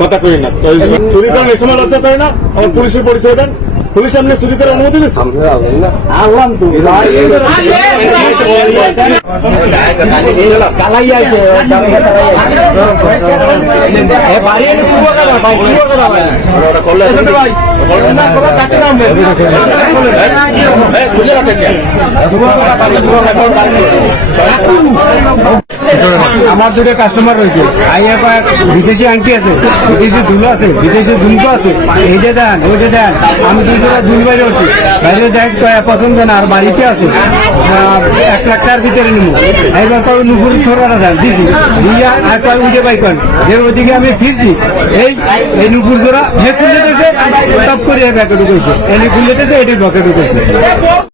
কথা করি না চুরি করেন এই সময় লজ্জা করে না আমার পুলিশের পরিচয় দেন পুলিশ আপনি চুরি করার অনুমতি দিচ্ছে আল্লাহ আমার দুটো কাস্টমার রয়েছে বিদেশি আংটি আছে, বিদেশি ধুলো আছে, বিদেশি ঝুমকো আছে, এইটা দেন ওইটা দেন। আমি দুই জোড়া দুল বাইরে উঠছি, বাইরে দেখ পছন্দ না আর বাড়িতে আছে 1 লাখ টাকার ভিতরে নিব। এইবার পর নুপুর থোড়াটা দেন দিছি দিয়া আর পর উঠে পাই করেন যে ওইদিকে আমি ফিরছি এই নুপুর জোড়া হে খুলে দিয়েছে টপ করে ব্যাকে ঢুকেছে, এনে খুলে দিয়েছে এটি ব্যাকে ঢুকেছে।